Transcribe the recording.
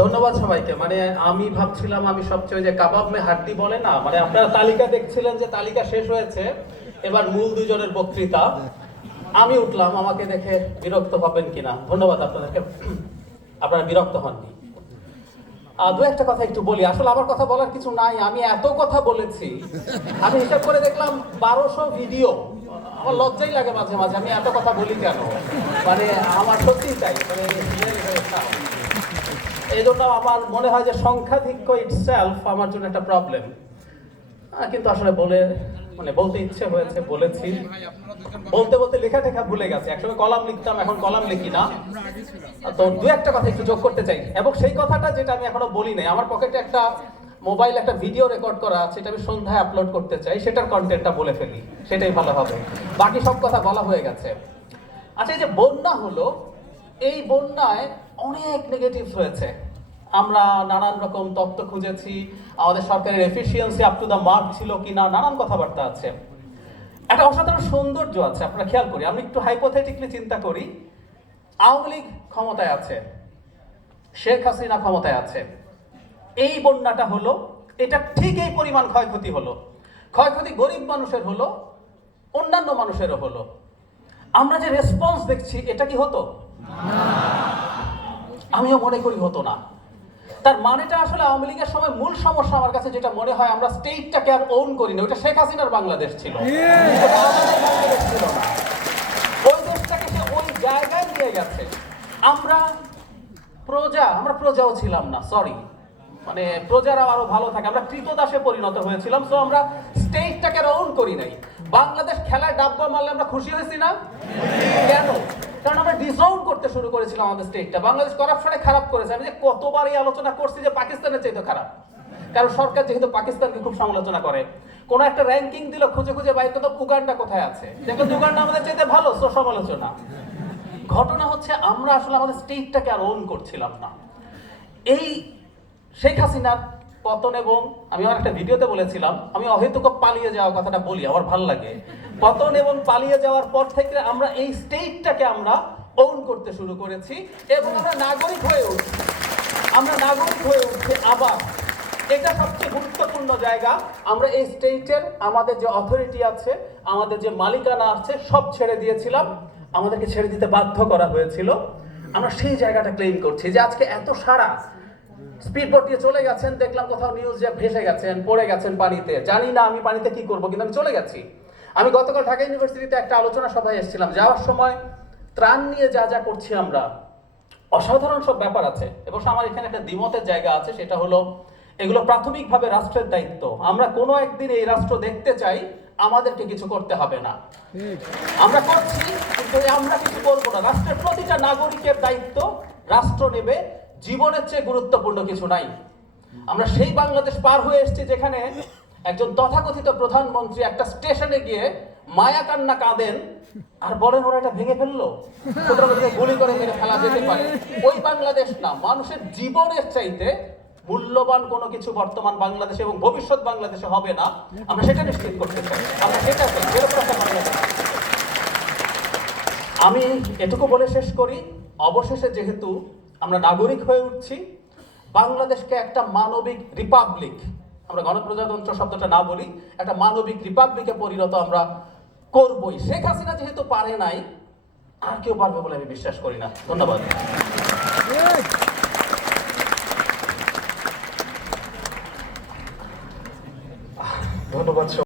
ধন্যবাদ সবাইকে। মানে আমি ভাবছিলাম আমি সবচেয়ে যে কাবাব মে হাড্ডি বলে না, মানে আপনারা তালিকা দেখছিলেন যে তালিকা শেষ হয়েছে, এবার মূল দুজনের বক্তৃতা। আমি উঠলাম, আমাকে দেখে বিরক্ত হবেন কিনা। ধন্যবাদ আপনাদেরকে, আপনারা বিরক্ত হননি। দু একটা কথা একটু বলি। আসলে আমার কথা বলার কিছু নাই, আমি এত কথা বলেছি। আমি হিসাব করে দেখলাম 1200 ভিডিও। আমার লজ্জাই লাগে মাঝে মাঝে, আমি এত কথা বলি কেন। মানে আমার সত্যিই তাই, মানে এই জন্য আমার মনে হয় যে সংখ্যাধিক্য ইটসেলফ আমার জন্য একটা প্রবলেম। কিন্তু আসলে বলতে ইচ্ছে হয়েছে, বলেছি। বলতে বলতে লেখা টেখা ভুলে গেছে। একসময় কলাম লিখতাম, এখন কলাম লিখি না। তো দু একটা কথা একটু যোগ করতে চাই, এবং সেই কথাটা যেটা আমি এখনো বলি নাই, আমার পকেটে একটা মোবাইল একটা ভিডিও রেকর্ড করা আছে, এটা আমি সন্ধ্যায় আপলোড করতে চাই। সেটার কন্টেন্টটা বলে ফেলি, সেটাই ভালো হবে। বাকি সব কথা বলা হয়ে গেছে। আচ্ছা, এই যে বন্যা হলো, এই বন্যায় অনেক নেগেটিভ হয়েছে। আমরা নানান রকম তথ্য খুঁজেছি, আমাদের সরকারের efficiency up to the mark ছিল কিনা, নানান কথাবার্তা আছে। একটা অসাধারণ সৌন্দর্য আছে, আপনারা খেয়াল করি। আমি একটু হাইপোথেটিকলি চিন্তা করি। আওয়ামী লীগ ক্ষমতায় আছে, শেখ হাসিনা ক্ষমতায় আছে, এই বন্যাটা হলো, এটা ঠিক এই পরিমাণ ক্ষয়ক্ষতি হলো। ক্ষয়ক্ষতি গরিব মানুষের হলো, অন্যান্য মানুষেরও হলো। আমরা যে রেসপন্স দেখছি, এটা কি হতো? আমিও মনে করি হতো না। তার মানেটা আসলে আওয়ামী লীগের সময় মূল সমস্যা আমার কাছে যেটা মনে হয়, আমরা স্টেটটাকে আর ওন করি না। ওটা শেখ হাসিনার বাংলাদেশ ছিল, ওটা আমাদের বাংলাদেশ ছিল না। ওই দেশটাকে সে ওই জায়গায় নিয়ে গেছে। আমরা প্রজাও ছিলাম না, সরি। মানে প্রজারা আরো ভালো থাকে, আমরা কৃতদাসে পরিণত হয়েছিলাম। সো আমরা স্টেটটাকে ওন করি নাই। বাংলাদেশ খেলায় ডাব্বা মারলে আমরা খুশি হয়েছি না? কেন? কারণ আমরা ডিসওন করতে শুরু করেছিলাম আমাদের স্টেটটা। বাংলাদেশ করাপশনে খারাপ করেছে। আমি যে কতবার এই আলোচনা করছি যে পাকিস্তানের চাইতে খারাপ, কারণ সরকার যেহেতু পাকিস্তানকে খুব সমালোচনা করে। কোন একটা র্যাঙ্কিং দিল, খুঁজে খুঁজে বাইর করতে উগান্ডা কোথায় আছে, দেখো উগান্ডা আমাদের চাইতে ভালো, সো সমালোচনা। ঘটনা হচ্ছে আমরা আসলে আমাদের স্টেটটাকে আর ওন করছিলাম না। এই শেখ হাসিনার পতন, এবং আমি আমার একটা ভিডিওতে বলেছিলাম, আমি অহেতুক পালিয়ে যাওয়ার কথাটা বলি, আমার ভালো লাগে। পতন এবং পালিয়ে যাওয়ার পর থেকে আমরা এই স্টেটটাকে আমরা ওন করতে শুরু করেছি, এবং আমরা নাগরিক হয়ে উঠছি আবার। এটা সবচেয়ে গুরুত্বপূর্ণ জায়গা। আমরা এই স্টেটের আমাদের যে অথরিটি আছে, আমাদের যে মালিকানা আছে, সব ছেড়ে দিয়েছিলাম। আমাদেরকে ছেড়ে দিতে বাধ্য করা হয়েছিল। আমরা সেই জায়গাটা ক্লেম করছি যে আজকে এত সারা স্পিডবোট দিয়ে চলে গেছেন, দেখলাম কোথাও নিউজ যে ভেসে গেছেন, পড়ে গেছেন পানিতে। জানি না আমি পানিতে কি করব, কিন্তু আমি চলে গেছি। আমি গতকাল ঢাকা ইউনিভার্সিটিতে একটা আলোচনা সভায় এসেছিলাম। যাওয়ার সময় ত্রাণ নিয়ে যা করছি আমরা, অসাধারণ সব ব্যাপার আছে। এবং আমার এখানে একটা দ্বিমতের জায়গা আছে, সেটা হলো এগুলো প্রাথমিকভাবে রাষ্ট্রের দায়িত্ব। আমরা কোনো একদিন এই রাষ্ট্র দেখতে চাই, আমাদেরকে কিছু করতে হবে না। আমরা করছি, কিন্তু আমরা কিছু করবো না। রাষ্ট্রের প্রতিটা নাগরিকের দায়িত্ব রাষ্ট্র নেবে। জীবনের চেয়ে গুরুত্বপূর্ণ কিছু নাই। আমরা সেই বাংলাদেশ পার হয়ে এসেছি যেখানে একজন তথাকথিত প্রধানমন্ত্রী একটা স্টেশনে গিয়ে মায়া কান্না কাঁদেন, আর বলেন ওরা এটা ভেঙে ফেললো, গুলি করে মেরে ফেলা যেতে পারে। ওই বাংলাদেশ না। মানুষের জীবনের চাইতে মূল্যবান কোনো কিছু বর্তমান বাংলাদেশে এবং ভবিষ্যৎ বাংলাদেশে হবে না। আমরা সেটা নিশ্চিত করতে চাই। আমরা সেটা চাই, এরকম একটা বাংলাদেশ। আমি এটুকু বলে শেষ করি, অবশেষে যেহেতু আমরা নাগরিক হয়ে উঠছি, বাংলাদেশকে একটা মানবিক রিপাবলিক, আমরা গণপ্রজাতন্ত্র শব্দটা না বলি, একটা মানবিক রিপাবলিকে পরিণত আমরা করবই। শেখ হাসিনা যেহেতু পারে নাই, আর কেউ পারবে বলে আমি বিশ্বাস করি না। ধন্যবাদ। ধন্যবাদ।